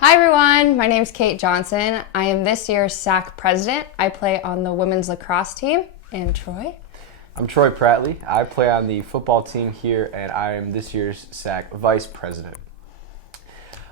Hi everyone, my name is Kate Johnson. I am this year's SAC president. I play on the women's lacrosse team. And Troy? I'm Troy Pratley. I play on the football team here, and I am this year's SAC vice president.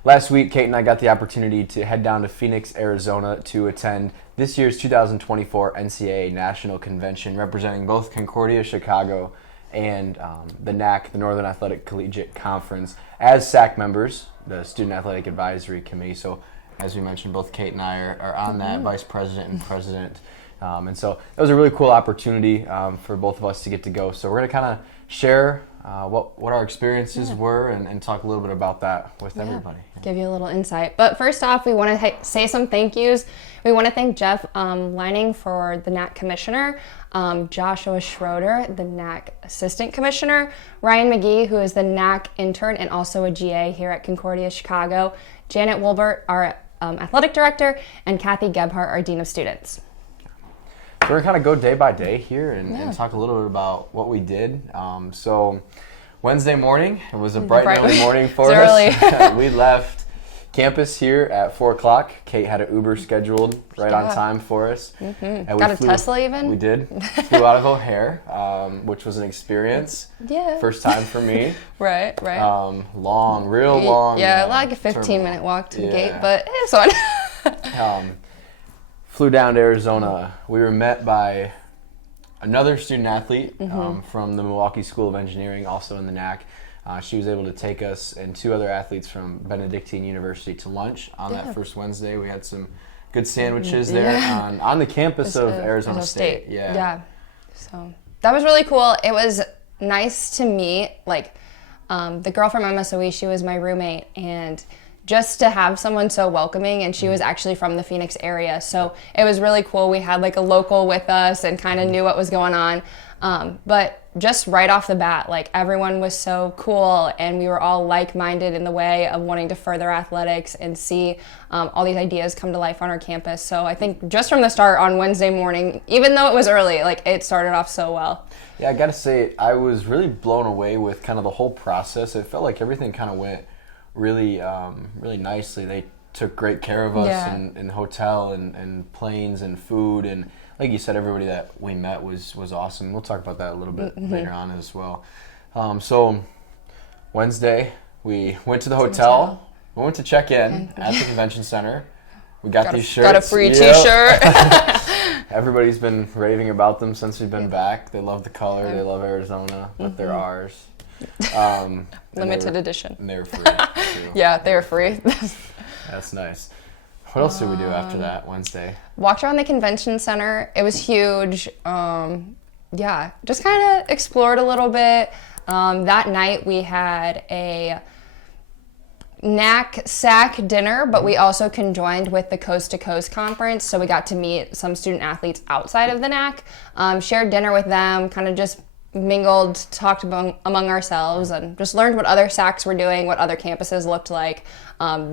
Last week, Kate and I got the opportunity to head down to Phoenix, Arizona to attend this year's 2024 NCAA National Convention representing both Concordia Chicago and the NAC, the Northern Athletic Collegiate Conference, as SAC members, the Student Athletic Advisory Committee. So, as we mentioned, both Kate and I are on that, vice president and president. And so it was a really cool opportunity for both of us to get to go. So we're going to kind of share what our experiences were and talk a little bit about that with everybody. Give you a little insight. But first off, we want to say some thank yous. We want to thank Jeff Leining for the NAC commissioner, Joshua Schroeder, the NAC assistant commissioner, Ryan McGee, who is the NAC intern and also a GA here at Concordia Chicago, Janet Wolbert, our athletic director, and Kathy Gebhardt, our dean of students. We're going to kind of go day by day here and talk a little bit about what we did. So Wednesday morning, it was a bright and early morning for us. We left campus here at 4 o'clock. Kate had an Uber scheduled right on time for us. And got a Tesla even? We did. Flew out of O'Hare, which was an experience. Yeah. First time for me. Right. Real long. Yeah, like a 15-minute walk to the gate, but it was fun. Flew down to Arizona. We were met by another student athlete from the Milwaukee School of Engineering, also in the NAC. She was able to take us and two other athletes from Benedictine University to lunch on that first Wednesday. We had some good sandwiches there on the campus of Arizona State. Yeah. So that was really cool. It was nice to meet, the girl from MSOE, she was my roommate, and just to have someone so welcoming, and she was actually from the Phoenix area, so it was really cool. We had a local with us and kind of knew what was going on, but just right off the bat, everyone was so cool, and we were all like-minded in the way of wanting to further athletics and see all these ideas come to life on our campus. So I think just from the start on Wednesday morning, even though it was early, it started off so well. Yeah, I gotta say, I was really blown away with kind of the whole process. It felt like everything kind of went really nicely. They took great care of us in the hotel and planes and food, and like you said, everybody that we met was awesome. We'll talk about that a little bit later on as well. So Wednesday, we went to the hotel. We went to check in at the convention center. We got these shirts. Got a free t-shirt. Everybody's been raving about them since we've been back. They love the color. They love Arizona, but they're ours. Limited edition. And they were free. Too. Yeah, they were free. That's nice. What else did we do after that Wednesday? Walked around the convention center. It was huge. Just kind of explored a little bit. That night we had a NAC SAC dinner, but we also conjoined with the Coast to Coast conference, so we got to meet some student athletes outside of the NAC, shared dinner with them, kind of just mingled, talked among ourselves, and just learned what other SACs were doing, what other campuses looked like,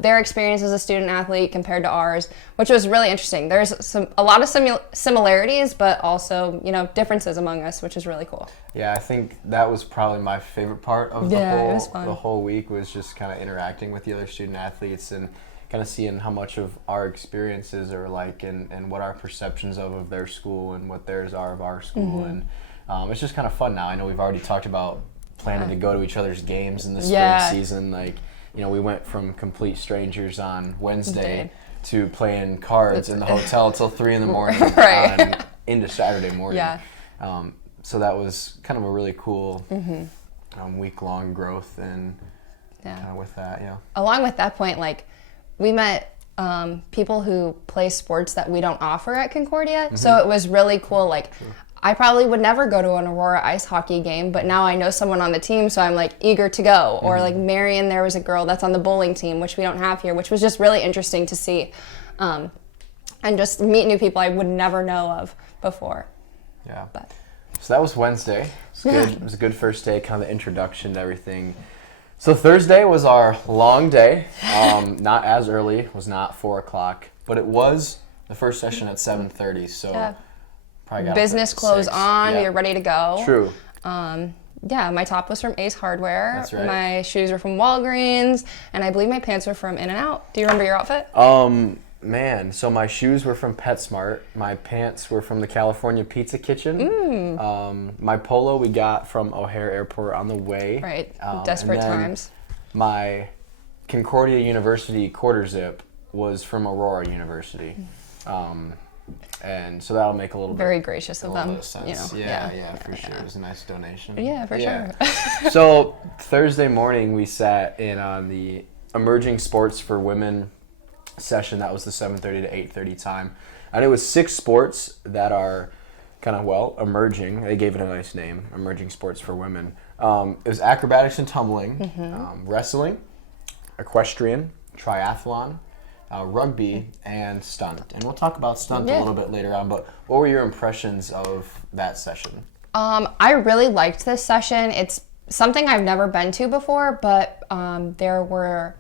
their experience as a student athlete compared to ours, which was really interesting. There's a lot of similarities, but also differences among us, which is really cool. Yeah, I think that was probably my favorite part of the whole week, was just kind of interacting with the other student athletes and kind of seeing how much of our experiences are like, and what our perceptions of their school and what theirs are of our school. And it's just kind of fun now. I know we've already talked about planning to go to each other's games in the spring season. We went from complete strangers on Wednesday to playing cards in the hotel till 3 in the morning into Saturday morning. So that was kind of a really cool week-long growth, and kind of with that, Along with that point, we met people who play sports that we don't offer at Concordia, so it was really cool. I probably would never go to an Aurora ice hockey game, but now I know someone on the team, so I'm eager to go. Or Marion, there was a girl that's on the bowling team, which we don't have here, which was just really interesting to see, and just meet new people I would never know of before. Yeah. So that was Wednesday. It was a good first day, kind of the introduction to everything. So Thursday was our long day. Not as early. It was not 4 o'clock, but it was the first session at 7:30. So. Probably got business clothes on, you're ready to go. True. yeah, my top was from Ace Hardware. That's right. My shoes were from Walgreens, and I believe my pants were from In-N-Out. Do you remember your outfit? Man, so my shoes were from PetSmart. My pants were from the California Pizza Kitchen. My polo we got from O'Hare Airport on the way. Right, desperate and then times. My Concordia University quarter zip was from Aurora University. And so that'll make a little Very bit, gracious of a little them. bit of sense. You know, Yeah, for sure. It was a nice donation. Yeah, for sure. So Thursday morning we sat in on the Emerging Sports for Women session. That was the 7:30 to 8:30 time. And it was 6 sports that are kind of, emerging. They gave it a nice name, Emerging Sports for Women. It was acrobatics and tumbling, wrestling, equestrian, triathlon, rugby, and stunt. And we'll talk about stunt a little bit later on, but what were your impressions of that session? I really liked this session. It's something I've never been to before, but there were,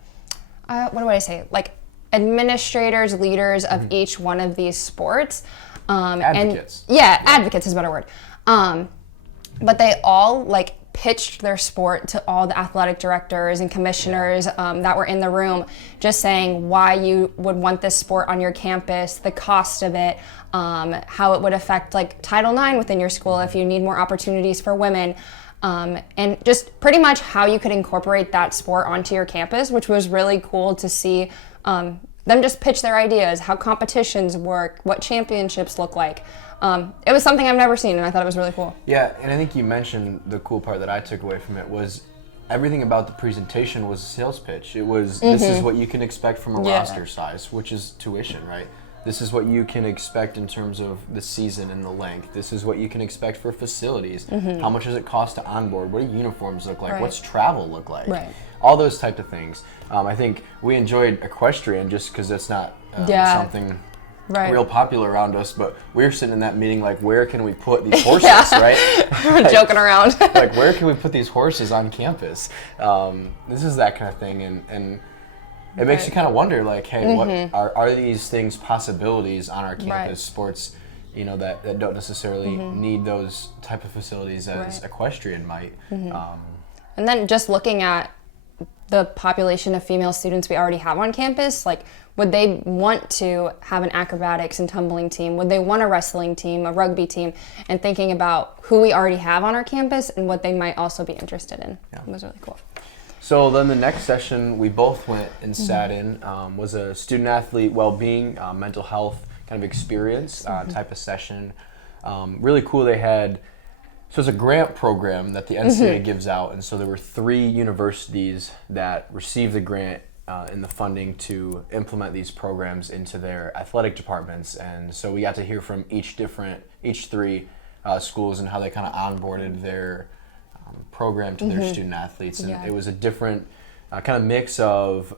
what do I say, like administrators, leaders of each one of these sports. Advocates. Advocates is a better word. But they all pitched their sport to all the athletic directors and commissioners that were in the room, just saying why you would want this sport on your campus, the cost of it, how it would affect Title IX within your school if you need more opportunities for women, and just pretty much how you could incorporate that sport onto your campus, which was really cool to see them just pitch their ideas, how competitions work, what championships look like. It was something I've never seen, and I thought it was really cool. Yeah, and I think you mentioned the cool part that I took away from it was everything about the presentation was a sales pitch. It was, this is what you can expect from a roster size, which is tuition, right? This is what you can expect in terms of the season and the length. This is what you can expect for facilities. How much does it cost to onboard? What do uniforms look like? Right. What's travel look like? Right. All those type of things. I think we enjoyed equestrian just because that's not something real popular around us, but we were sitting in that meeting where can we put these horses, right? We're joking around. Where can we put these horses on campus? This is that kind of thing, and it makes you kind of wonder, hey, what are these things possibilities on our campus? Sports, that don't necessarily need those type of facilities as equestrian might. And then just looking at the population of female students we already have on campus, would they want to have an acrobatics and tumbling team? Would they want a wrestling team, a rugby team? And thinking about who we already have on our campus and what they might also be interested in. Yeah. It was really cool. So then the next session we both went and sat in was a student athlete well-being, mental health kind of experience type of session. Really cool. They had, so it's a grant program that the NCAA gives out, and so there were 3 universities that received the grant and the funding to implement these programs into their athletic departments. And so we got to hear from each 3 schools and how they kind of onboarded their program to their student athletes. And it was a different kind of mix of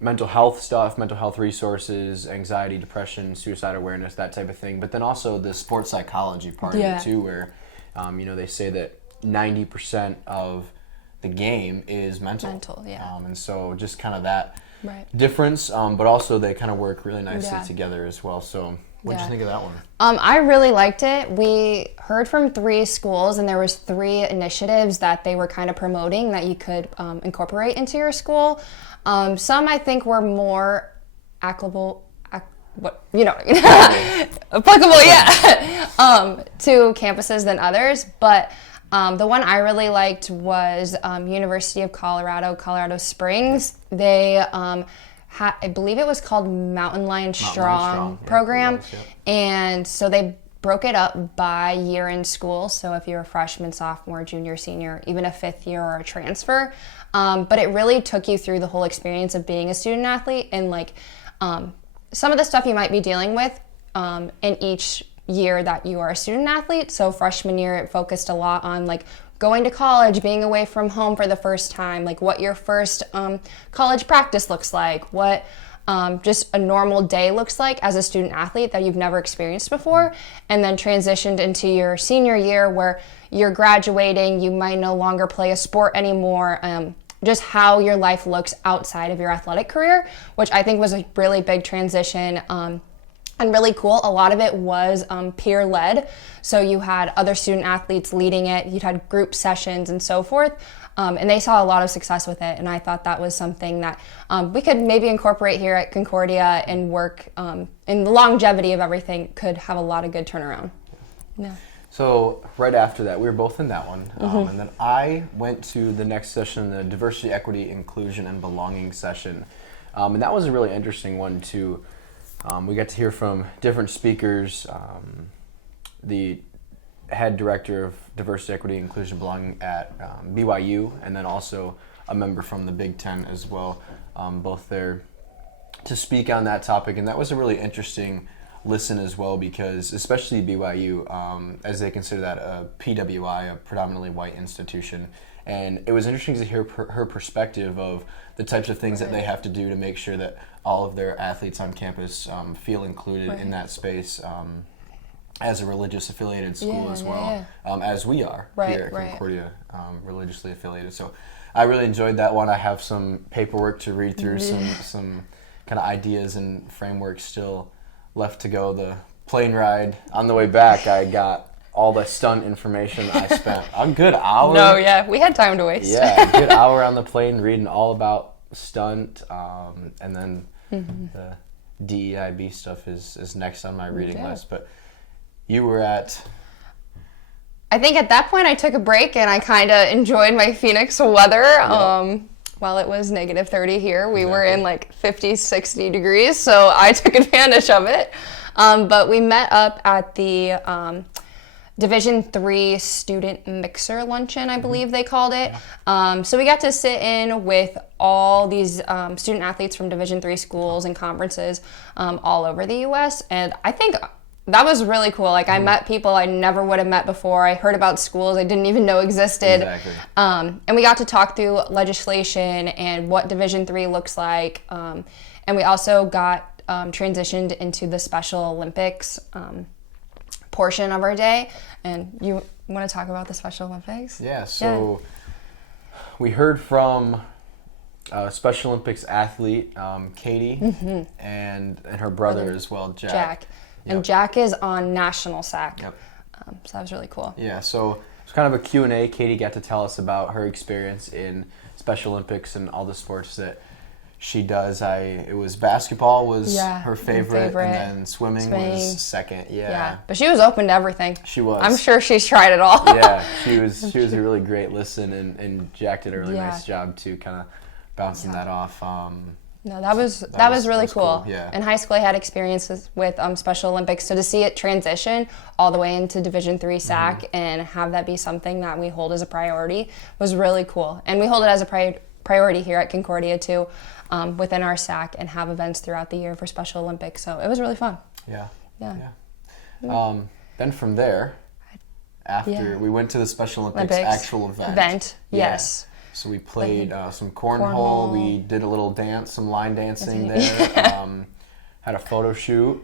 mental health stuff, mental health resources, anxiety, depression, suicide awareness, that type of thing. But then also the sports psychology part of it too, where they say that 90% of the game is mental. And so just kind of that difference, but also they kind of work really nicely together as well. So what did you think of that one? I really liked it. We heard from 3 schools, and there was 3 initiatives that they were kind of promoting that you could incorporate into your school. Some I think were more applicable, to campuses than others. But the one I really liked was University of Colorado Springs. They I believe it was called Mountain Lion Strong program. And so they broke it up by year in school. So if you're a freshman, sophomore, junior, senior, even a 5th year or a transfer. But it really took you through the whole experience of being a student athlete and some of the stuff you might be dealing with in each year that you are a student athlete. So freshman year, it focused a lot on going to college, being away from home for the first time, what your first college practice looks like, what just a normal day looks like as a student athlete that you've never experienced before, and then transitioned into your senior year where you're graduating, you might no longer play a sport anymore, just how your life looks outside of your athletic career, which I think was a really big transition and really cool. A lot of it was peer-led, so you had other student athletes leading it, you'd had group sessions and so forth, and they saw a lot of success with it, and I thought that was something that we could maybe incorporate here at Concordia and work, in the longevity of everything could have a lot of good turnaround. Yeah. So right after that, we were both in that one, and then I went to the next session, the Diversity, Equity, Inclusion, and Belonging session, and that was a really interesting one too. We got to hear from different speakers, the head director of Diversity, Equity, Inclusion, Belonging at BYU, and then also a member from the Big Ten as well, both there to speak on that topic. And that was a really interesting listen as well, because especially BYU, as they consider that a PWI, a predominantly white institution, and it was interesting to hear her perspective of the types of things that they have to do to make sure that all of their athletes on campus feel included in that space, as a religious affiliated school as well, as we are here at Concordia, religiously affiliated. So I really enjoyed that one. I have some paperwork to read through, some kind of ideas and frameworks still left to go. The plane ride on the way back, I got all the stunt information. I spent a good hour. No, yeah, we had time to waste. Yeah, a good hour on the plane reading all about stunt, and then the DEIB stuff is next on my reading list. But you were at... I think at that point I took a break and I kind of enjoyed my Phoenix weather. While it was negative 30 here, we were in like 50, 60 degrees, so I took advantage of it. But we met up at the Division III student mixer luncheon, I believe they called it. So we got to sit in with all these student athletes from Division III schools and conferences all over the U.S. And I think that was really cool. Like, I met people I never would have met before. I heard about schools I didn't even know existed. Exactly. And we got to talk through legislation and what Division III looks like. And we also got transitioned into the Special Olympics portion of our day. And you want to talk about the Special Olympics? Yeah, so we heard from Special Olympics athlete Katie and her brother as well, Jack. And Jack is on national SAC. So that was really cool. Yeah, so it's kind of a Q&A. Katie got to tell us about her experience in Special Olympics and all the sports that she does. It was basketball was her favorite, and then swimming was second. Yeah. But she was open to everything. She was. I'm sure she's tried it all. Yeah, she was a really great listen, and Jack did a really nice job too, kind of bouncing that off. No, that was really cool. Yeah. In high school, I had experiences with Special Olympics, so to see it transition all the way into Division III SAC and have that be something that we hold as a priority was really cool. And we hold it as a priority here at Concordia too, within our SAC, and have events throughout the year for Special Olympics. So it was really fun. Yeah. Then from there, after we went to the Special Olympics actual event. Yes. So we played some cornhole. We did a little dance, some line dancing there. Had a photo shoot.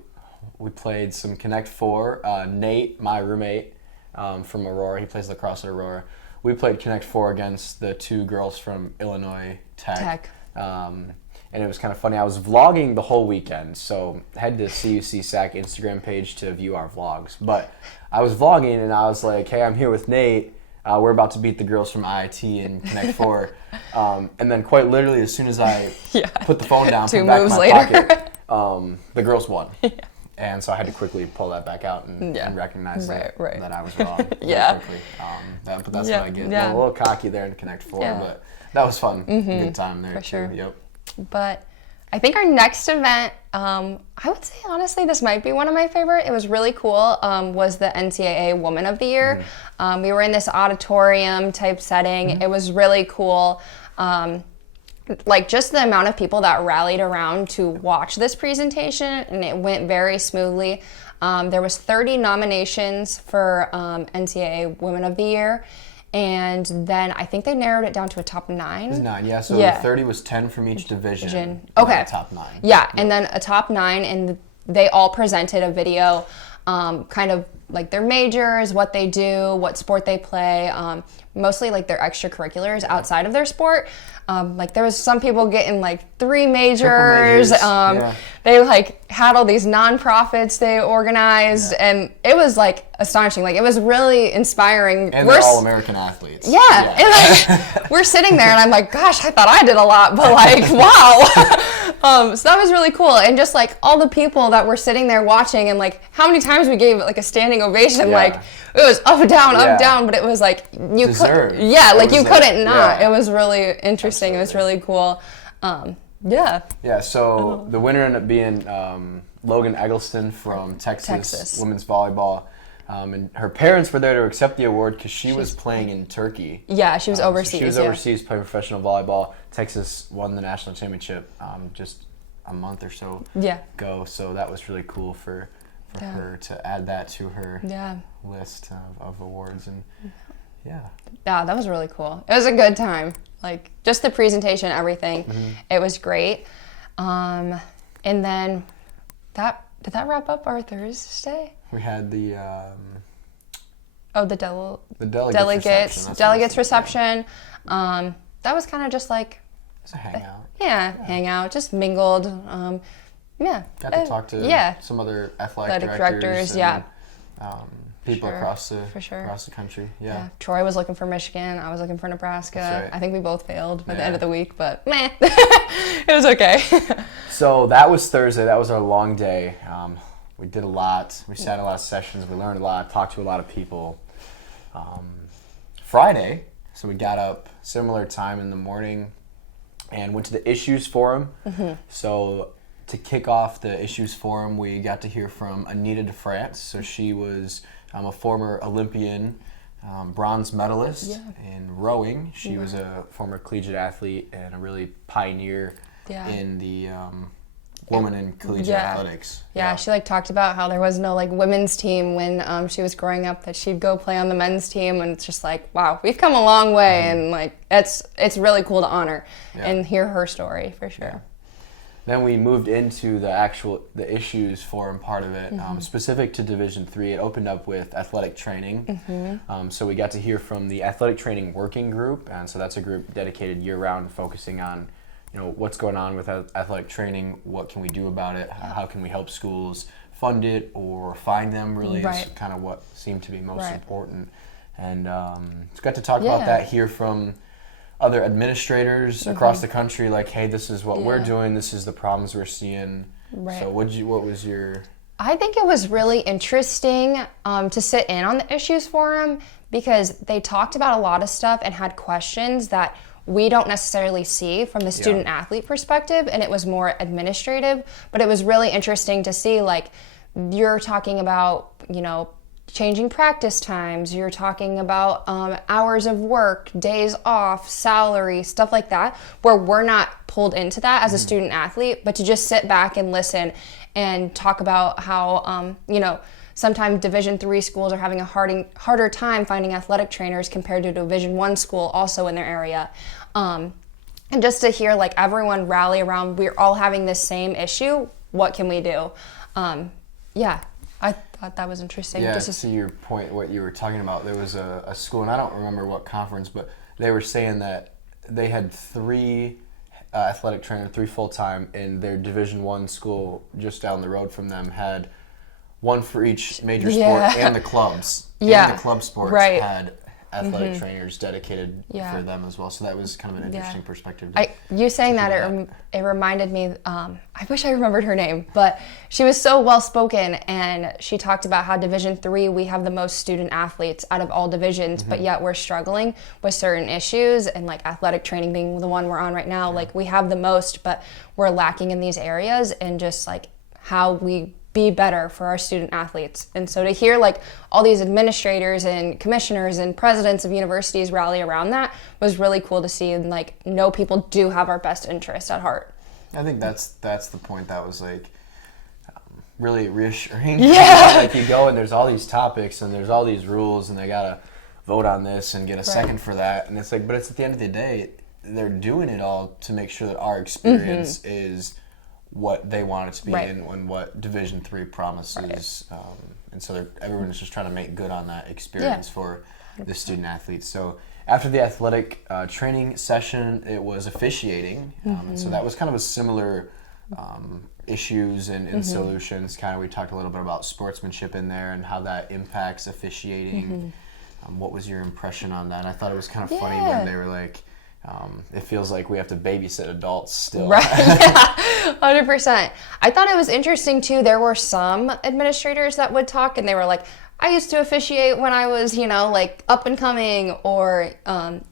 We played some Connect Four. Nate, my roommate from Aurora, he plays lacrosse at Aurora. We played Connect Four against the two girls from Illinois Tech. And it was kind of funny. I was vlogging the whole weekend, so head to CUC SAC Instagram page to view our vlogs. But I was vlogging, and I was like, hey, I'm here with Nate. We're about to beat the girls from IIT in Connect Four. And then quite literally, as soon as I put the phone down, put it back in my pocket, the girls won. And so I had to quickly pull that back out and recognize that I was wrong quickly. But that's what I get. A little cocky there in Connect Four, but that was fun. Good time there, for sure. too. Yep. But I think our next event, I would say honestly this might be one of my favorite. It was really cool, was the NCAA Woman of the Year. We were in this auditorium type setting. It was really cool. Like just the amount of people that rallied around to watch this presentation, and it went very smoothly. There was 30 nominations for NCAA Women of the Year. And then I think they narrowed it down to a top 9. It was 9, yeah. So 30 was 10 from each division. Okay. Top 9. Yeah, and then a top 9, and they all presented a video, kind of like their majors, what they do, what sport they play, mostly like their extracurriculars outside of their sport. Like there was some people getting like 3 majors, they like had all these nonprofits they organized, and it was like astonishing. Like it was really inspiring. And they're all American athletes. Yeah. And like we're sitting there and I'm like, gosh, I thought I did a lot, but like, wow. So that was really cool. And just like all the people that were sitting there watching, and like how many times we gave like a standing ovation, like it was up, down, but it was like you could, like you couldn't not. It was really interesting. Absolutely. It was really cool. Yeah, so the winner ended up being Logan Eggleston from Texas women's volleyball. And her parents were there to accept the award because she was playing in Turkey. Yeah, she was overseas. So she was overseas playing professional volleyball. Texas won the national championship just a month or so ago. So that was really cool for her to add that to her list of awards. And yeah, that was really cool. It was a good time. Like just the presentation, everything. It was great. And then did that wrap up our Thursday? We had the delegates reception. That was kind of just like it's a hangout. Hangout, just mingled. Got to talk to some other athletic directors. And, people across the country. Yeah. Troy was looking for Michigan. I was looking for Nebraska. That's right. I think we both failed by the end of the week, but meh, it was okay. So that was Thursday. That was our long day. We did a lot. We sat in a lot of sessions. We learned a lot. Talked to a lot of people. Friday, so we got up similar time in the morning and went to the Issues Forum. So to kick off the Issues Forum, we got to hear from Anita DeFrance. So she was a former Olympian, bronze medalist in rowing. She was a former collegiate athlete and a really pioneer in the woman in collegiate athletics. Yeah, she like talked about how there was no like women's team when she was growing up, that she'd go play on the men's team, and it's just like, wow, we've come a long way, and like it's really cool to honor and hear her story for sure. Then we moved into the Issues Forum part of it, specific to Division III. It opened up with athletic training. So we got to hear from the athletic training working group, and so that's a group dedicated year-round, focusing on what's going on with athletic training, what can we do about it, how can we help schools fund it or find them, really is kind of what seemed to be most important. And so got to talk about that, hear from other administrators across the country, like, hey, this is what we're doing, this is the problems we're seeing. So what was your... I think it was really interesting to sit in on the Issues Forum, because they talked about a lot of stuff and had questions that we don't necessarily see from the student athlete perspective, and it was more administrative, but it was really interesting to see, like, you're talking about, changing practice times, you're talking about hours of work, days off, salary, stuff like that, where we're not pulled into that as a student athlete, but to just sit back and listen and talk about how, sometimes Division III schools are having a harder time finding athletic trainers compared to a Division I school also in their area. And just to hear like everyone rally around, we're all having this same issue, what can we do? I thought that was interesting. Yeah, to your point, what you were talking about, there was a school, and I don't remember what conference, but they were saying that they had 3 athletic trainers, 3 full-time, in their Division I school just down the road from them had one for each major sport, and the clubs. And the club sports had athletic trainers dedicated for them as well. So that was kind of an interesting perspective. You saying that, it reminded me, I wish I remembered her name, but she was so well-spoken, and she talked about how Division III, we have the most student athletes out of all divisions, but yet we're struggling with certain issues, and like athletic training being the one we're on right now, like we have the most, but we're lacking in these areas, and just like how we be better for our student athletes. And so to hear like all these administrators and commissioners and presidents of universities rally around that was really cool to see, and like know people do have our best interests at heart. I think that's the point that was like really reassuring. Like you go and there's all these topics and there's all these rules and they gotta vote on this and get a second for that, and it's like, but it's at the end of the day they're doing it all to make sure that our experience is what they want it to be and what Division III promises. And so everyone's just trying to make good on that experience for the student athletes. So after the athletic training session, it was officiating. And so that was kind of a similar issues and solutions. Kind of, we talked a little bit about sportsmanship in there and how that impacts officiating. What was your impression on that? I thought it was kind of funny when they were like, it feels like we have to babysit adults still. Right, yeah, 100%. I thought it was interesting too. There were some administrators that would talk and they were like, I used to officiate when I was, like up and coming, or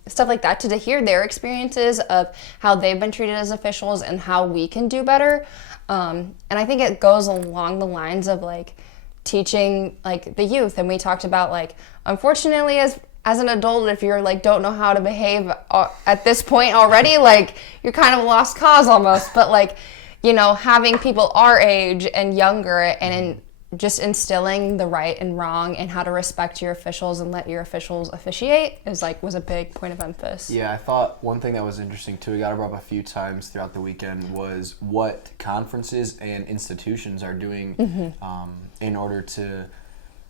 stuff like that, to hear their experiences of how they've been treated as officials and how we can do better. And I think it goes along the lines of like teaching like the youth. And we talked about like, unfortunately, as an adult, if you're like don't know how to behave at this point already, like you're kind of a lost cause almost. But like, having people our age and younger and just instilling the right and wrong and how to respect your officials and let your officials officiate was a big point of emphasis. Yeah, I thought one thing that was interesting too, we got brought up a few times throughout the weekend, was what conferences and institutions are doing in order to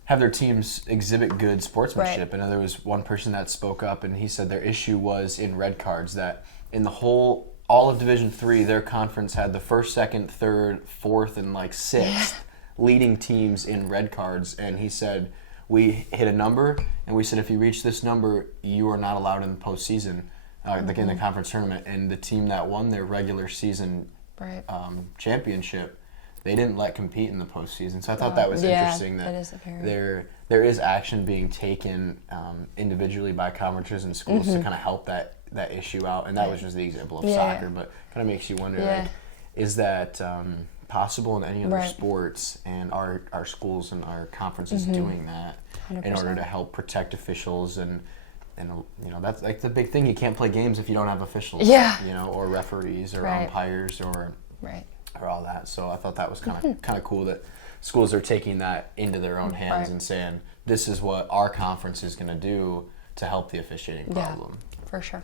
have their teams exhibit good sportsmanship. Right. And there was one person that spoke up and he said their issue was in red cards, that in all of Division III, their conference had the first, second, third, fourth, and like sixth leading teams in red cards. And he said, we hit a number and we said, if you reach this number, you are not allowed in the postseason, like in the conference tournament. And the team that won their regular season championship, they didn't let compete in the postseason. So I thought that was interesting, that there is action being taken individually by conferences and schools to kind of help that issue out. And that was just the example of soccer, but kind of makes you wonder, like, is that possible in any other sports, and our schools and our conferences doing that 100%. In order to help protect officials and that's like the big thing. You can't play games if you don't have officials, or referees or umpires or all that. So I thought that was kind of cool that schools are taking that into their own hands and saying, this is what our conference is going to do to help the officiating problem. Yeah, for sure.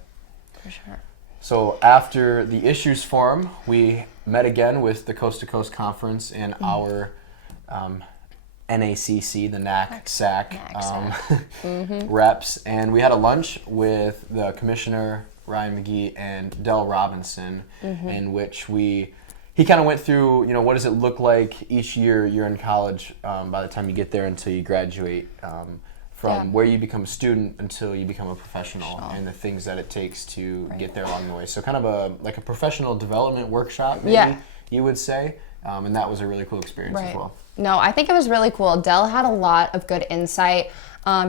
So after the issues forum, we met again with the Coast to Coast Conference and our NACC, the NAC-SAC reps, and we had a lunch with the commissioner, Ryan McGee, and Dell Robinson, in which he kind of went through, what does it look like each year you're in college by the time you get there until you graduate, from where you become a student until you become a professional, and the things that it takes to get there along the way. So kind of a professional development workshop, maybe you would say, and that was a really cool experience as well. No, I think it was really cool. Dell had a lot of good insight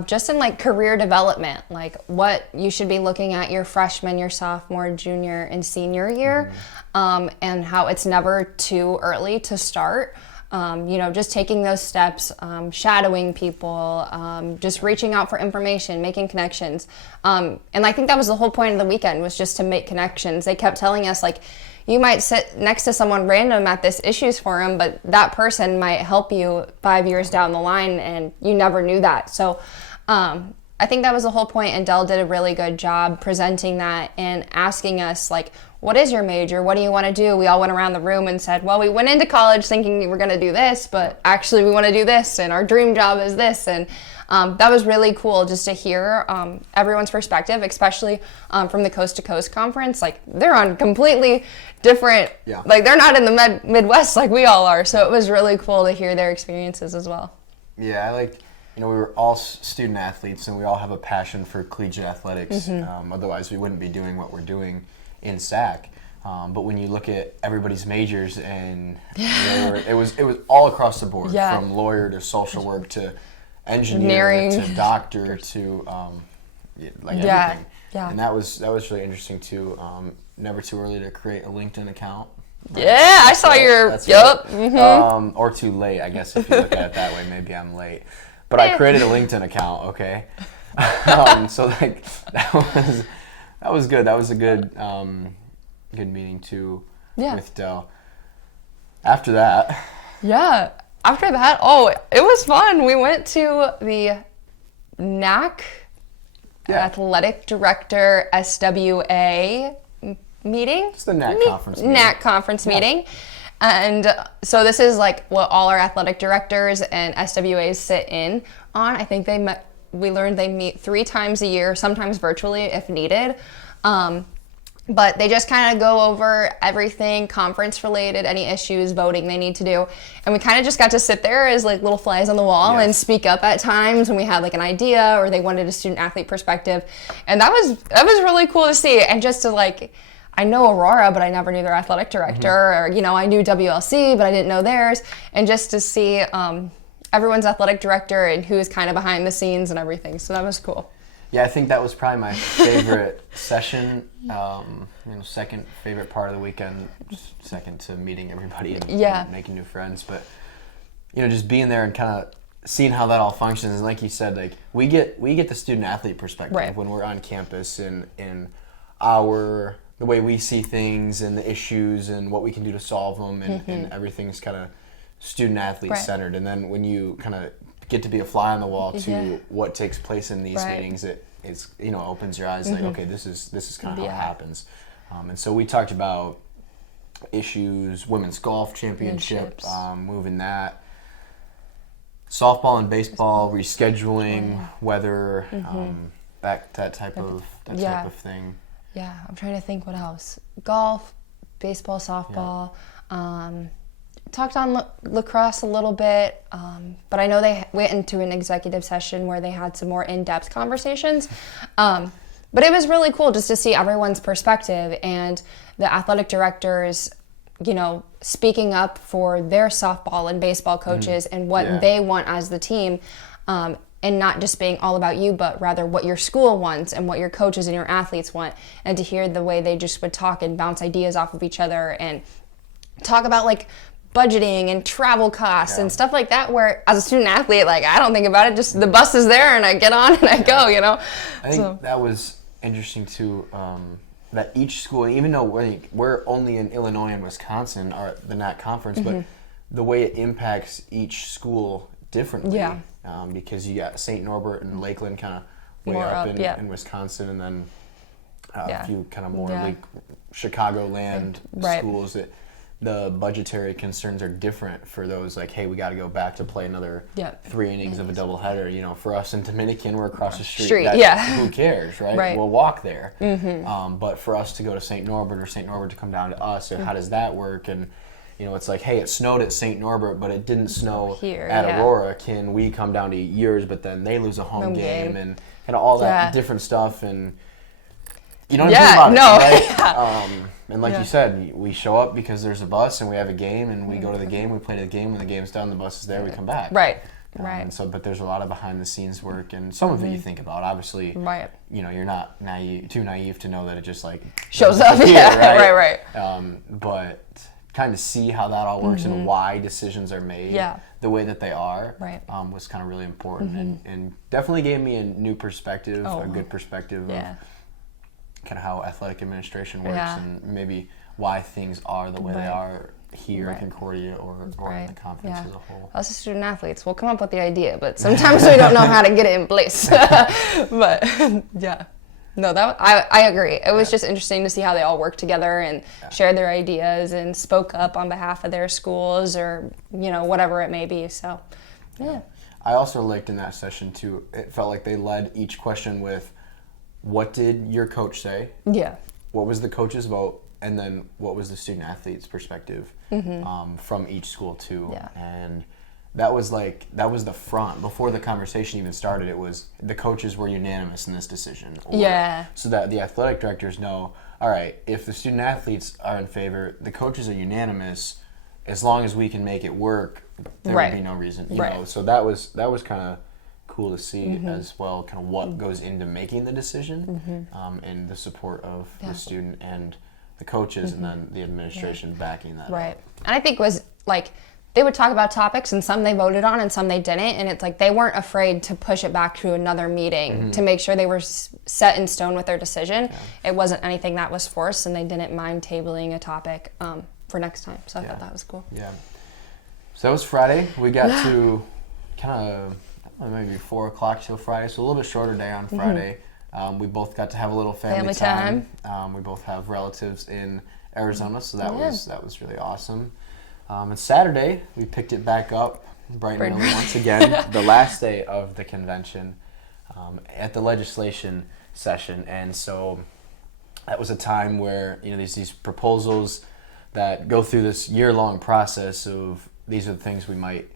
just in like career development, like what you should be looking at your freshman, your sophomore, junior, and senior year, and how it's never too early to start. Just taking those steps, shadowing people, just reaching out for information, making connections. And I think that was the whole point of the weekend, was just to make connections. They kept telling us, like, you might sit next to someone random at this issues forum, but that person might help you 5 years down the line, and you never knew that. So I think that was the whole point, and Dell did a really good job presenting that and asking us, like, what is your major? What do you want to do? We all went around the room and said, well, we went into college thinking we were going to do this, but actually we want to do this, and our dream job is this. And that was really cool just to hear everyone's perspective, especially from the Coast to Coast Conference. Like, they're on completely different, like, they're not in the Midwest like we all are. So it was really cool to hear their experiences as well. Yeah, I like, we were all student athletes, and we all have a passion for collegiate athletics. Otherwise, we wouldn't be doing what we're doing in SAC. But when you look at everybody's majors, and it was all across the board, from lawyer to social work to engineer to doctor to everything. And that was really interesting too. Never too early to create a LinkedIn account. Yeah, I saw your. Right. Or too late, I guess, if you look at it that way. Maybe I'm late, but I created a LinkedIn account. Okay, so like that was good. That was a good meeting too with Dell. After that, it was fun. We went to the NAC Athletic Director SWA meeting. It's the NAC conference meeting. NAC conference meeting. And so this is like what all our athletic directors and SWAs sit in on. I think we learned they meet 3 times a year, sometimes virtually if needed. But they just kind of go over everything conference related, any issues, voting they need to do. And we kind of just got to sit there as like little flies on the wall and speak up at times when we had like an idea or they wanted a student athlete perspective. And that was really cool to see. And just to like, I know Aurora, but I never knew their athletic director, or, you know, I knew WLC, but I didn't know theirs. And just to see everyone's athletic director and who is kind of behind the scenes and everything. So that was cool. Yeah, I think that was probably my favorite session. Second favorite part of the weekend, second to meeting everybody and making new friends. But just being there and kind of seeing how that all functions. And like you said, like we get the student athlete perspective when we're on campus and in the way we see things and the issues and what we can do to solve them and everything's kind of student athlete centered. And then when you kind of get to be a fly on the wall to what takes place in these meetings, it opens your eyes like, okay, this is kind of how it happens. And so we talked about issues, women's golf championship, moving that, softball and baseball rescheduling, weather, that type of thing. Yeah, I'm trying to think what else. Golf, baseball, softball. Talked on lacrosse a little bit, but I know they went into an executive session where they had some more in-depth conversations. But it was really cool just to see everyone's perspective and the athletic directors, speaking up for their softball and baseball coaches and what they want as the team, and not just being all about you, but rather what your school wants and what your coaches and your athletes want. And to hear the way they just would talk and bounce ideas off of each other and talk about like budgeting and travel costs and stuff like that, where as a student athlete, like I don't think about it, just the bus is there and I get on and I go, I think that was interesting too, that each school, even though we're only in Illinois and Wisconsin, are the NAC conference, but the way it impacts each school differently, because you got St. Norbert and Lakeland kind of way more up in Wisconsin, and then a few kind of more like Chicagoland schools that the budgetary concerns are different for those, like, hey, we got to go back to play another 3 innings of a doubleheader. For us in Dominican, we're across the street. Who cares, right? We'll walk there. But for us to go to St. Norbert or St. Norbert to come down to us, how does that work? And, it's like, hey, it snowed at St. Norbert, but it didn't snow here, at Aurora. Can we come down to yours, but then they lose a home game and all that different stuff? And you don't think about it, right? And like you said, we show up because there's a bus and we have a game and we go to the game, we play the game, when the game's done, the bus is there, we come back. Right. And so, but there's a lot of behind the scenes work, and some of it you think about. Obviously, you're not too naive to know that it just like shows up. Right. But kind of see how that all works and why decisions are made the way that they are was kind of really important, and definitely gave me a new perspective, a good perspective of kind of how athletic administration works and maybe why things are the way they are here at Concordia or in the conference as a whole. Us as student athletes, we'll come up with the idea, but sometimes we don't know how to get it in place. But no, I agree. It was just interesting to see how they all worked together and shared their ideas and spoke up on behalf of their schools or whatever it may be. So I also liked in that session too, it felt like they led each question with, what did your coach say? What was the coach's vote? And then what was the student athlete's perspective from each school too? And that was the front. Before the conversation even started, it was the coaches were unanimous in this decision. So that the athletic directors know, all right, if the student athletes are in favor, the coaches are unanimous, as long as we can make it work, there would be no reason. You know? So that was kind of cool to see as well, kind of what goes into making the decision, and the support of the student and the coaches, and then the administration backing that up. And I think it was like they would talk about topics, and some they voted on and some they didn't, and it's like they weren't afraid to push it back to another meeting to make sure they were set in stone with their decision. It wasn't anything that was forced, and they didn't mind tabling a topic for next time. So I thought that was cool. So that was Friday. We got to kind of maybe 4 o'clock till Friday, so a little bit shorter day on Friday. We both got to have a little family time. We both have relatives in Arizona, so that was really awesome. And Saturday, we picked it back up bright and early once again, the last day of the convention, at the legislation session. And so that was a time where, these proposals that go through this year-long process of these are the things we might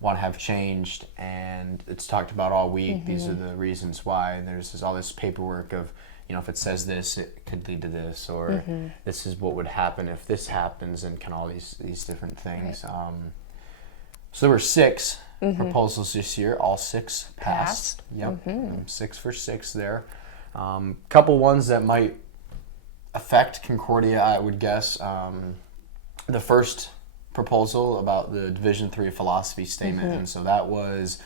want to have changed, and it's talked about all week. These are the reasons why, and there's all this paperwork of, if it says this, it could lead to this, or this is what would happen if this happens, and all these different things. Right. So there were 6 proposals this year. All 6 passed. Yep, 6 for 6 there. Couple ones that might affect Concordia, I would guess. The first proposal about the Division III philosophy statement, and so that was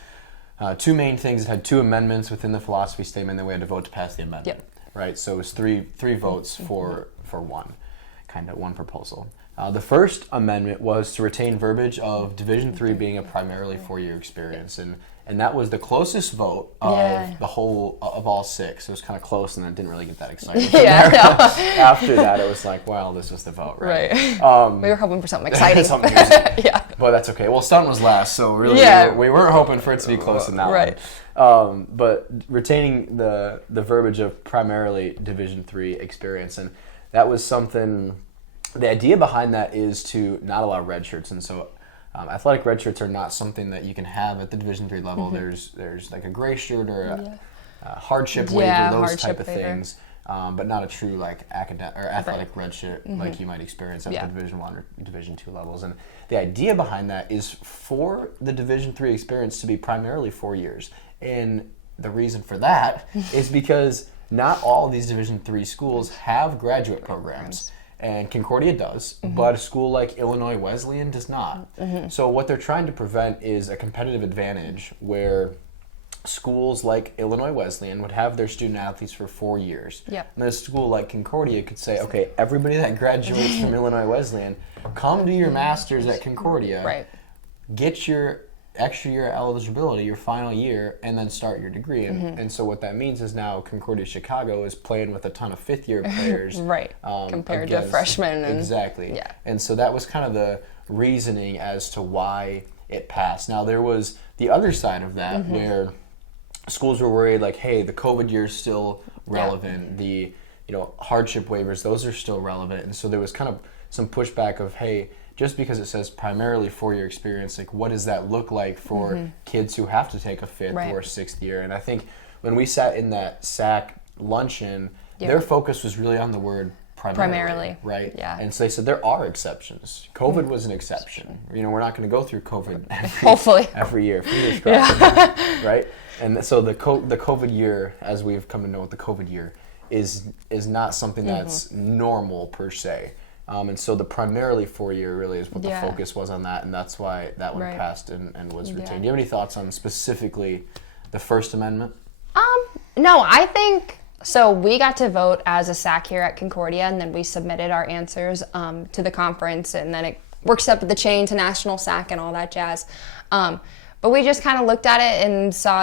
2 main things. It had 2 amendments within the philosophy statement, then we had to vote to pass the amendment. Yep. Right, so it was three votes for one proposal. The first amendment was to retain verbiage of Division III being a primarily 4-year experience, and that was the closest vote of the whole of all 6. It was kind of close, and then didn't really get that excited. After that, it was like, well, this was the vote, right? We were hoping for something exciting. Something yeah, but that's okay. Well, Stun was last, so really we weren't hoping for it to be close in that one. But retaining the verbiage of primarily Division III experience, and that was something. The idea behind that is to not allow red shirts, and so athletic red shirts are not something that you can have at the Division III level. There's like a gray shirt or a hardship waiver, those type of things, but not a true like academic or athletic red shirt like you might experience at the Division I or Division II levels. And the idea behind that is for the Division III experience to be primarily 4 years, and the reason for that is because not all of these Division III schools have graduate programs. And Concordia does, but a school like Illinois Wesleyan does not. So what they're trying to prevent is a competitive advantage where schools like Illinois Wesleyan would have their student athletes for 4 years. Yep. And a school like Concordia could say, okay, everybody that graduates from Illinois Wesleyan, come do your master's at Concordia, get your extra year eligibility, your final year, and then start your degree. And so what that means is now Concordia Chicago is playing with a ton of 5th-year players. Compared to freshmen. Exactly. And so that was kind of the reasoning as to why it passed. Now there was the other side of that where schools were worried like, hey, the COVID year is still relevant. The hardship waivers, those are still relevant. And so there was kind of some pushback of, hey, just because it says primarily 4-year experience, like what does that look like for kids who have to take a 5th or 6th year? And I think when we sat in that SAC luncheon, their focus was really on the word primarily, right? Yeah. And so they said there are exceptions. COVID was an exception. We're not going to go through COVID every year. Fingers crossed, right? And so the COVID year, as we've come to know it, the COVID year is not something that's normal per se. And so the primarily 4-year really is what the focus was on that, and that's why that one passed and was retained. Do you have any thoughts on specifically the First Amendment? No, I think, so we got to vote as a SAC here at Concordia, and then we submitted our answers to the conference, and then it works up the chain to National SAC and all that jazz. But we just kind of looked at it and saw,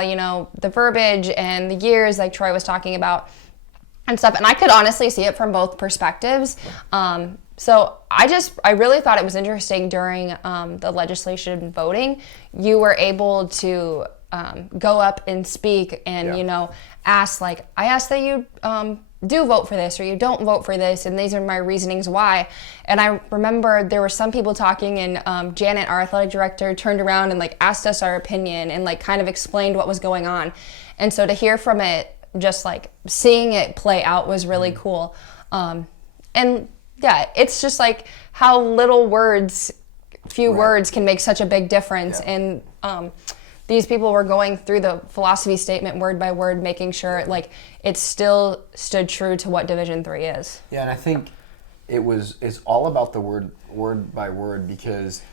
the verbiage and the years like Troy was talking about and stuff, and I could honestly see it from both perspectives. So I really thought it was interesting during the legislation voting. You were able to go up and speak and, ask, like, I ask that you do vote for this or you don't vote for this, and these are my reasonings why. And I remember there were some people talking, and Janet, our athletic director, turned around and, like, asked us our opinion and, like, kind of explained what was going on. And so to hear from it, just, like, seeing it play out was really cool. And yeah, it's just like how little words, few words can make such a big difference. And these people were going through the philosophy statement word by word, making sure like it still stood true to what Division III is. Yeah, and I think it's all about the word by word, because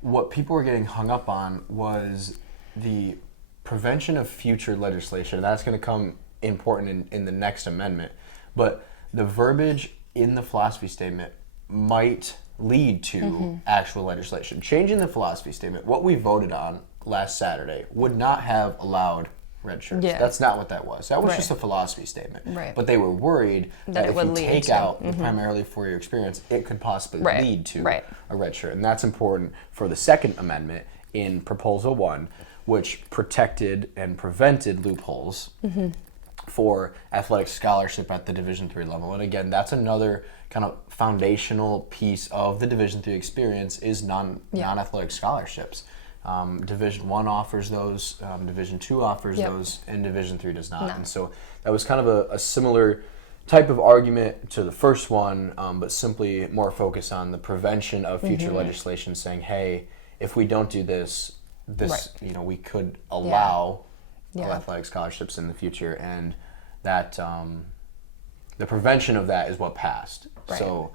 what people were getting hung up on was the prevention of future legislation. That's going to come important in the next amendment. But the verbiage in the philosophy statement might lead to actual legislation. Changing the philosophy statement, what we voted on last Saturday, would not have allowed red shirts. Yeah. That's not what that was. That was just a philosophy statement. Right. But they were worried that if you take out the primarily 4-year experience, it could possibly lead to a red shirt. And that's important for the Second Amendment in Proposal 1, which protected and prevented loopholes. for athletic scholarship at the Division III level. And again, that's another kind of foundational piece of the Division III experience is non-athletic scholarships. Division I offers those, Division II offers those, and Division III does not. No. And so that was kind of a similar type of argument to the first one, but simply more focus on the prevention of future legislation saying, hey, if we don't do this, we could allow athletic scholarships in the future, and that the prevention of that is what passed. Right. So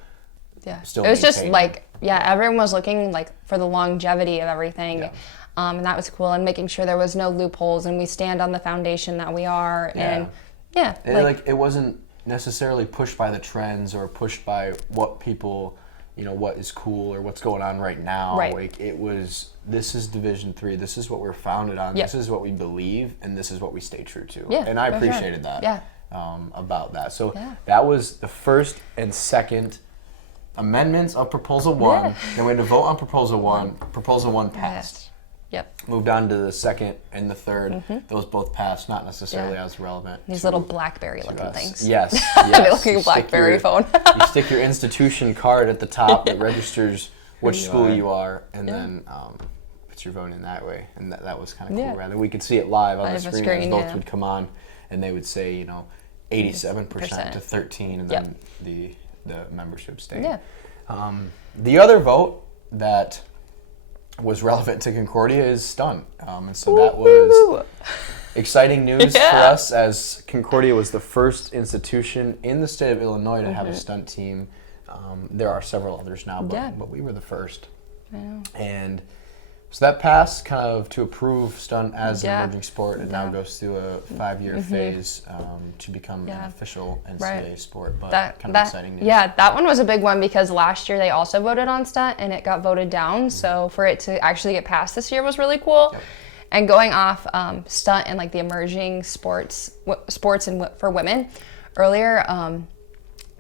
still it was just everyone was looking for the longevity of everything, and that was cool, and making sure there was no loopholes, and we stand on the foundation that we are, and it wasn't necessarily pushed by the trends or pushed by what people, what is cool or what's going on right now. Right. Like it was, this is Division III, this is what we're founded on, this is what we believe, and this is what we stay true to. Yeah, and I appreciated that. Yeah. About that. So that was the first and second amendments of Proposal 1. Yeah. Then we had to vote on Proposal 1. Proposal 1 passed. Yep. Moved on to the second and the third. Those both passed, not necessarily as relevant. These little BlackBerry-looking things. Yes. They look like a BlackBerry phone. You stick your institution card at the top that registers which school you are, and then put your vote in that way. And that was kind of cool. Rather, we could see it live on the screen as votes would come on, and they would say, 87% to 13, and then the membership stayed. Yeah. The other vote that was relevant to Concordia is stunt. And so that was exciting news for us, as Concordia was the first institution in the state of Illinois to have a stunt team. There are several others now, but we were the first. I know. And so that passed kind of to approve stunt as an emerging sport. It now goes through a 5-year phase to become an official NCAA sport, but kind of exciting news. Yeah, that one was a big one because last year they also voted on stunt and it got voted down. So for it to actually get passed this year was really cool. Yep. And going off stunt and the emerging sports and for women, earlier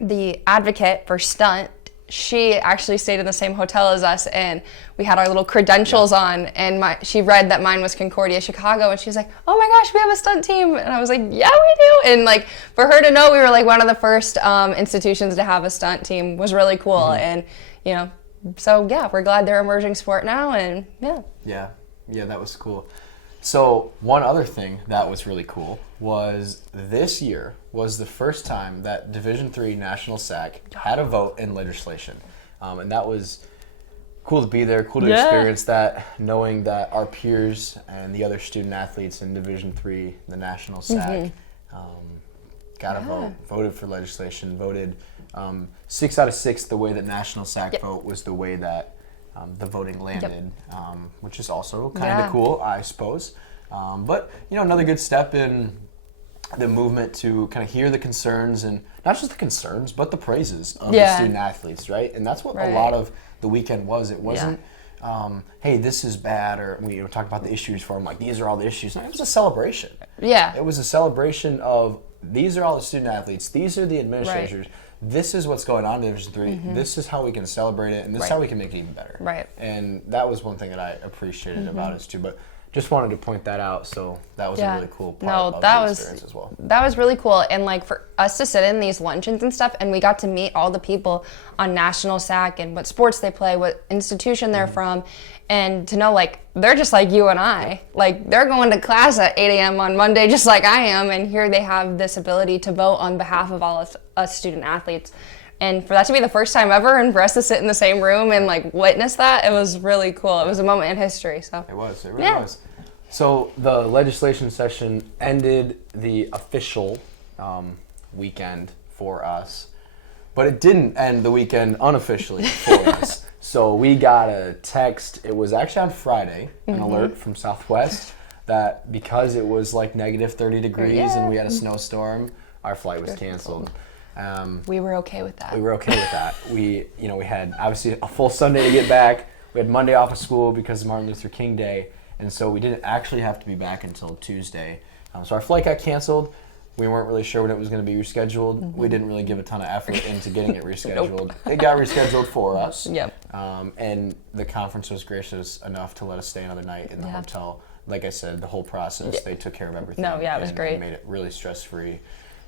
the advocate for stunt, she actually stayed in the same hotel as us, and we had our little credentials on, and she read that mine was Concordia, Chicago, and she was like, oh my gosh, we have a stunt team. And I was like, yeah, we do. And for her to know we were one of the first institutions to have a stunt team was really cool. And, so we're glad they're emerging sport now, and Yeah, that was cool. So one other thing that was really cool was this year was the first time that Division III National SAC had a vote in legislation. And that was cool to be there, cool to experience that, knowing that our peers and the other student athletes in Division III, the National SAC, got a vote, voted for legislation, voted 6 out of 6 the way that National SAC vote was the way that the voting landed, which is also kind of cool, I suppose. But, another good step in the movement to kind of hear the concerns, and not just the concerns, but the praises of the student athletes, right? And that's what a lot of the weekend was. It wasn't, hey, this is bad, or we talk about the issues for them, these are all the issues. No, it was a celebration. Yeah. It was a celebration of, these are all the student athletes, these are the administrators. Right. This is what's going on in Division III. This is how we can celebrate it, and this is how we can make it even better. Right. And that was one thing that I appreciated about us too. But just wanted to point that out. So that was a really cool part of the experience as well. That was really cool. And for us to sit in these luncheons and stuff, and we got to meet all the people on National SAC and what sports they play, what institution they're from, and to know they're just like you and I. They're going to class at 8 a.m. on Monday just like I am, and here they have this ability to vote on behalf of all us student athletes. And for that to be the first time ever, and for us to sit in the same room and witness that, it was really cool. It was a moment in history. So it was. It really was. So the legislation session ended the official weekend for us, but it didn't end the weekend unofficially for us. So we got a text, it was actually on Friday, an alert from Southwest that because it was negative 30 degrees and we had a snowstorm, our flight was canceled. We were okay with that. We had obviously a full Sunday to get back. We had Monday off of school because of Martin Luther King Day, and so we didn't actually have to be back until Tuesday. So our flight got canceled. We weren't really sure when it was going to be rescheduled. We didn't really give a ton of effort into getting it rescheduled. It got rescheduled for us. Yep. And the conference was gracious enough to let us stay another night in the hotel like I said, the whole process, they took care of everything. No, yeah, it was great. And made it really stress-free.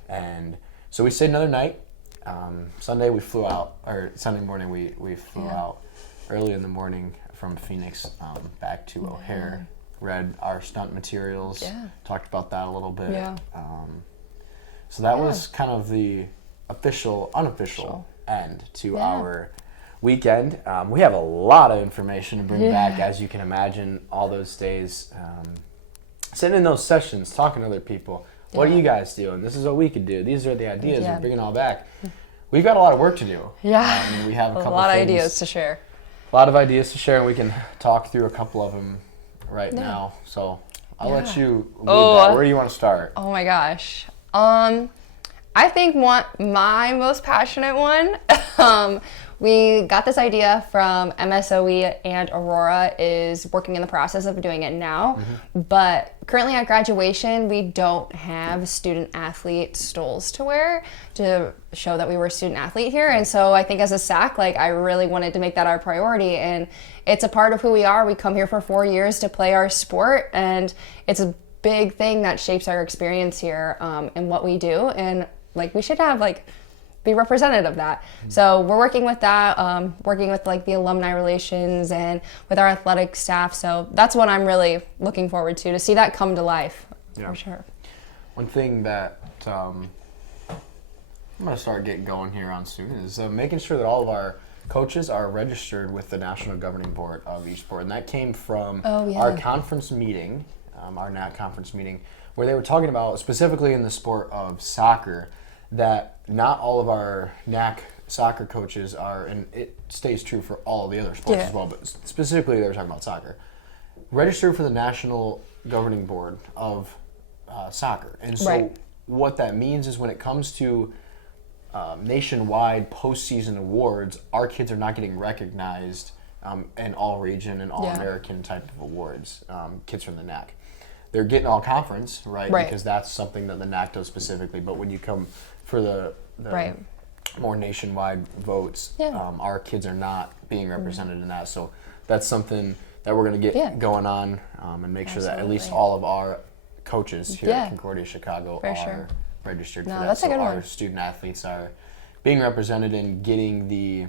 And so we stayed another night. Sunday we flew out, or Sunday morning we flew out early in the morning from Phoenix back to O'Hare. Read our stunt materials, talked about that a little bit. Yeah. So that was kind of the unofficial end to our weekend. We have a lot of information to bring back, as you can imagine, all those days. Sitting in those sessions, talking to other people. What are you guys doing? This is what we could do. These are the ideas. We're bringing it all back. We've got a lot of work to do. Yeah. We have a couple lot of things, ideas to share. A lot of ideas to share, and we can talk through a couple of them right now. So I'll let you lead that. Where do you want to start? Oh my gosh. I think my most passionate one, we got this idea from MSOE, and Aurora is working in the process of doing it now. But currently at graduation, we don't have student athlete stoles to wear to show that we were a student athlete here. And so I think as a SAC, like, I really wanted to make that our priority. And it's a part of who we are. We come here for 4 years to play our sport, and it's a big thing that shapes our experience here and what we do. And like, we should have be representative of that. So we're working with that, working with the alumni relations and with our athletic staff. So that's what I'm really looking forward to see that come to life, for sure. One thing that I'm going to start getting going here on soon is making sure that all of our coaches are registered with the National Governing Board of each sport. And that came from our conference meeting, our NAC conference meeting, where they were talking about, specifically in the sport of soccer, that not all of our NAC soccer coaches are, and it stays true for all of the other sports as well, but specifically they were talking about soccer, registered for the National Governing Board of soccer. And so what that means is when it comes to nationwide postseason awards, our kids are not getting recognized in all region and all American type of awards, kids from the NAC. They're getting all conference, right? Because that's something that the NAC does specifically. But when you come for the more nationwide votes, our kids are not being represented in that. So that's something that we're going to get going on and make sure that at least all of our coaches here at Concordia Chicago are registered for that. That's a good our one. student athletes are being represented and getting the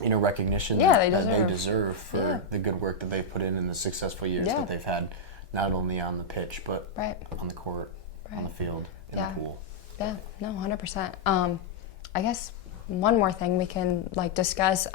recognition that they deserve for the good work that they've put in the successful years that they've had, not only on the pitch, but on the court, on the field, in the pool. Yeah, no, 100%. I guess one more thing we can discuss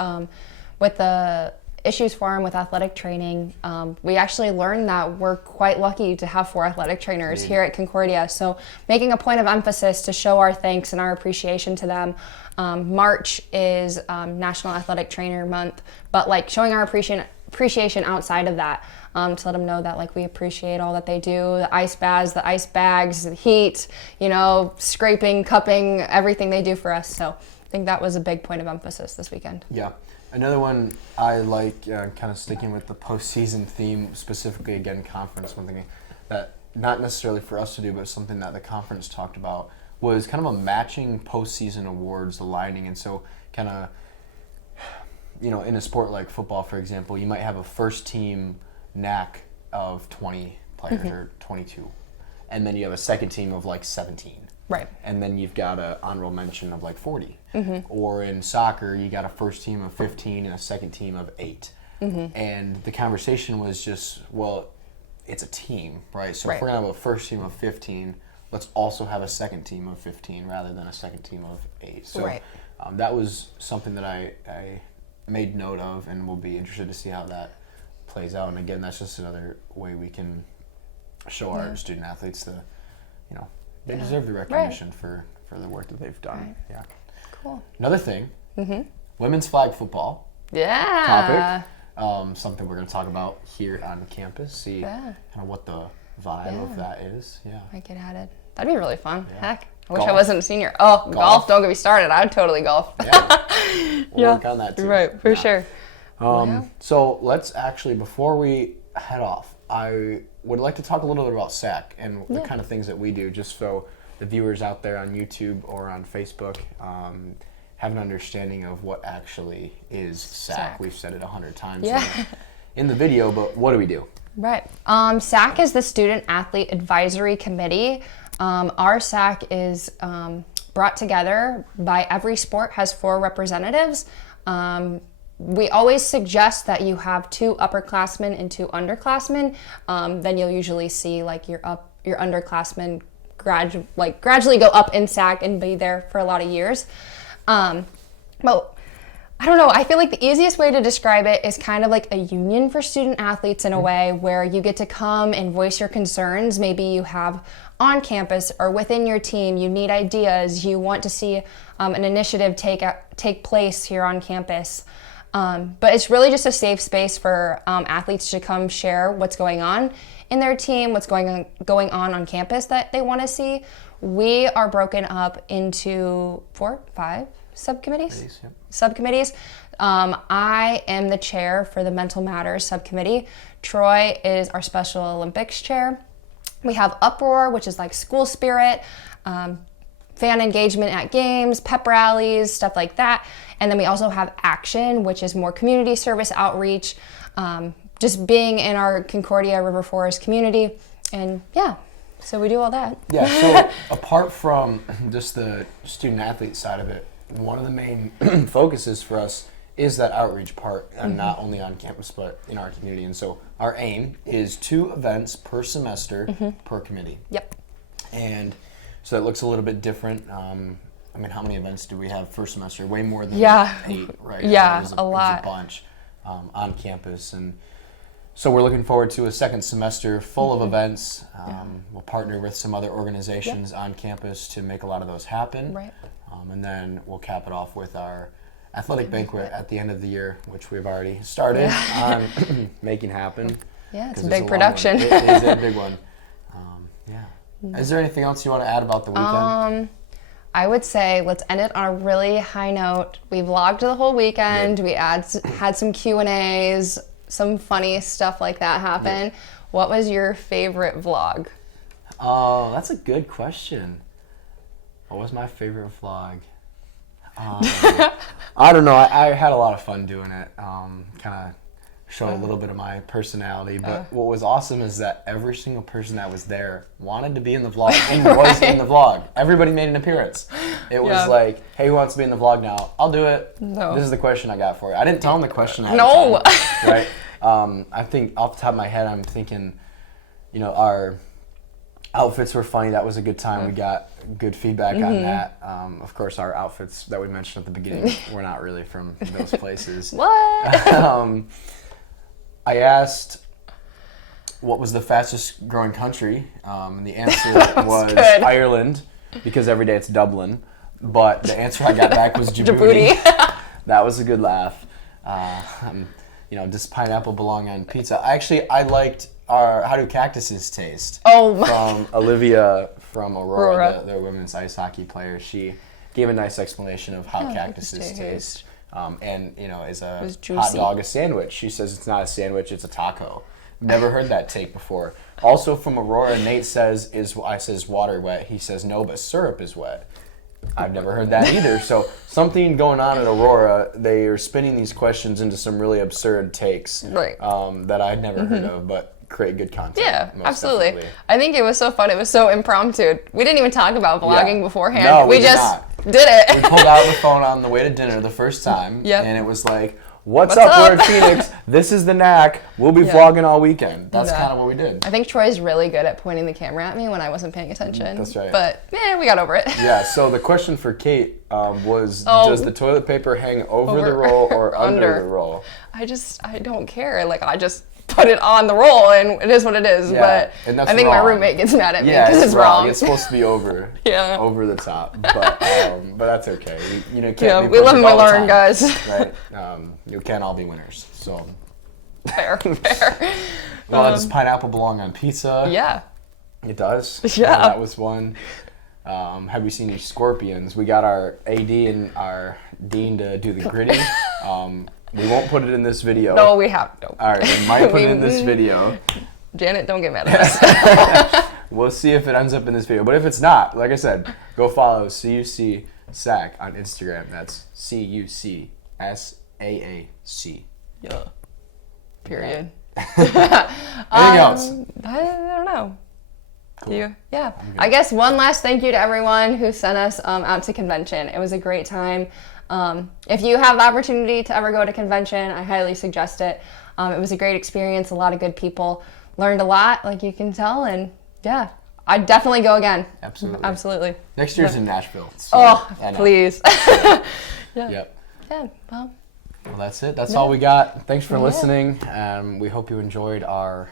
with the issues forum with athletic training. We actually learned that we're quite lucky to have 4 athletic trainers here at Concordia. So making a point of emphasis to show our thanks and our appreciation to them. March is National Athletic Trainer Month, but showing our appreciation outside of that, to let them know that we appreciate all that they do, the ice baths, the ice bags, the heat, scraping, cupping, everything they do for us. So I think that was a big point of emphasis this weekend. Yeah. Another one I like, kind of sticking with the postseason theme, specifically again conference, one thing that not necessarily for us to do, but something that the conference talked about was kind of a matching postseason awards aligning. And so kind of, in a sport like football, for example, you might have a first team NAC of 20 players or 22. And then you have a second team of 17. Right. And then you've got an honorable mention of 40. Or in soccer, you got a first team of 15 and a second team of 8. And the conversation was just, well, it's a team, right? So if we're going to have a first team of 15, let's also have a second team of 15 rather than a second team of 8. So that was something that I made note of, and we'll be interested to see how that plays out. And again, that's just another way we can show our student athletes they deserve the recognition for the work that they've done. Yeah. Cool. Another thing, women's flag football topic. Something we're going to talk about here on campus. See kind of what the vibe of that is. Yeah. Might get added. That'd be really fun. Heck. I wish Golf. I wasn't a senior. Oh, golf. Don't get me started. I'd totally golf. We'll work on that too. Right, for sure. So let's actually, before we head off, I would like to talk a little bit about SAC and the kind of things that we do, just so the viewers out there on YouTube or on Facebook have an understanding of what actually is SAC. We've said it 100 times in the video, but what do we do? Right. SAC is the Student Athlete Advisory Committee. Our SAC is brought together by every sport, has 4 representatives. We always suggest that you have 2 upperclassmen and 2 underclassmen. Then you'll usually see like your underclassmen gradually go up in SAC and be there for a lot of years. But I don't know, I feel like the easiest way to describe it is kind of like a union for student athletes in a way, where you get to come and voice your concerns. Maybe you have on campus or within your team, you need ideas, you want to see an initiative take place here on campus. But it's really just a safe space for athletes to come share what's going on in their team, what's going on campus that they want to see. We are broken up into 4, 5 subcommittees. Subcommittees. I am the chair for the Mental Matters subcommittee. Troy is our Special Olympics chair. We have Uproar, which is like school spirit, fan engagement at games, pep rallies, stuff like that. And then we also have Action, which is more community service outreach, just being in our Concordia River Forest community. And yeah, so we do all that. Yeah, so apart from just the student athlete side of it, one of the main focuses for us is that outreach part, and not only on campus but in our community. And so our aim is 2 events per semester per committee. Yep. And so that looks a little bit different. I mean, how many events do we have first semester? Way more than 8, right? Yeah, There's a lot. There's a bunch on campus. And so we're looking forward to a second semester full of events. We'll partner with some other organizations on campus to make a lot of those happen. Right. And then we'll cap it off with our athletic banquet at the end of the year, which we've already started on making happen. Yeah, it's a big production. It is a big one. Is there anything else you want to add about the weekend? I would say let's end it on a really high note. We vlogged the whole weekend. We had some Q&As, some funny stuff like that happen. What was your favorite vlog? That's a good question. What was my favorite vlog? I don't know. I had a lot of fun doing it. Kind of showed a little bit of my personality. But what was awesome is that every single person that was there wanted to be in the vlog and was in the vlog. Everybody made an appearance. It was like, hey, who wants to be in the vlog now? I'll do it. No. This is the question I got for you. I didn't tell them the question ahead No. of time, right? I think off the top of my head, I'm thinking, our outfits were funny. That was a good time. We got good feedback on that. Of course, our outfits that we mentioned at the beginning were not really from those places. What? I asked what was the fastest growing country, and the answer was good. Ireland, because every day it's Dublin. But the answer I got back was Djibouti. That was a good laugh. Does pineapple belong on pizza? Actually, I liked our How Do Cactuses Taste? From Olivia from Aurora, the women's ice hockey player. She gave a nice explanation of how cactuses taste. Is a hot dog a sandwich? She says it's not a sandwich, it's a taco. Never heard that take before. Also from Aurora, Nate says, I says water wet? He says no, but syrup is wet. I've never heard that either. So something going on at Aurora, they are spinning these questions into some really absurd takes that I'd never heard of, but create good content. Yeah, absolutely. Definitely. I think it was so fun. It was so impromptu. We didn't even talk about vlogging beforehand. No, we just did it. We pulled out the phone on the way to dinner the first time, and it was like, What's up? We're at Phoenix. This is the knack. We'll be vlogging all weekend. That's kind of what we did. I think Troy's really good at pointing the camera at me when I wasn't paying attention. That's right. But we got over it. Yeah, so the question for Kate was, does the toilet paper hang over the roll or under the roll? I don't care. I just put it on the roll and it is what it is. Yeah, but I think my roommate gets mad at me because it's wrong. It's supposed to be over. Over the top. But that's okay. We we live and we learn, guys. Right? You can't all be winners. So fair. Well, does pineapple belong on pizza? Yeah. It does? Yeah. That was one. Have we seen any scorpions? We got our AD and our dean to do the gritty. We won't put it in this video. No, we have to. All right, we might put it in this video. Janet, don't get mad at us. We'll see if it ends up in this video. But if it's not, like I said, go follow CUC SAC on Instagram. That's CUC SAAC. Yeah. Period. Anything else? I don't know. Cool. You? Yeah. I guess one last thank you to everyone who sent us out to convention. It was a great time. If you have the opportunity to ever go to convention, I highly suggest it. It was a great experience. A lot of good people. Learned a lot, like you can tell, and yeah, I'd definitely go again. Absolutely. Next year's in Nashville. So please. Yep. Yeah. Well, that's it. That's all we got. Thanks for listening. We hope you enjoyed our,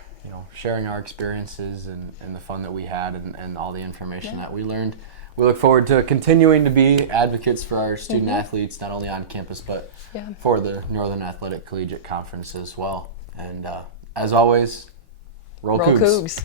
sharing our experiences and the fun that we had and all the information that we learned. We look forward to continuing to be advocates for our student athletes, not only on campus, but for the Northern Athletic Collegiate Conference as well. And as always, Roll Cougs.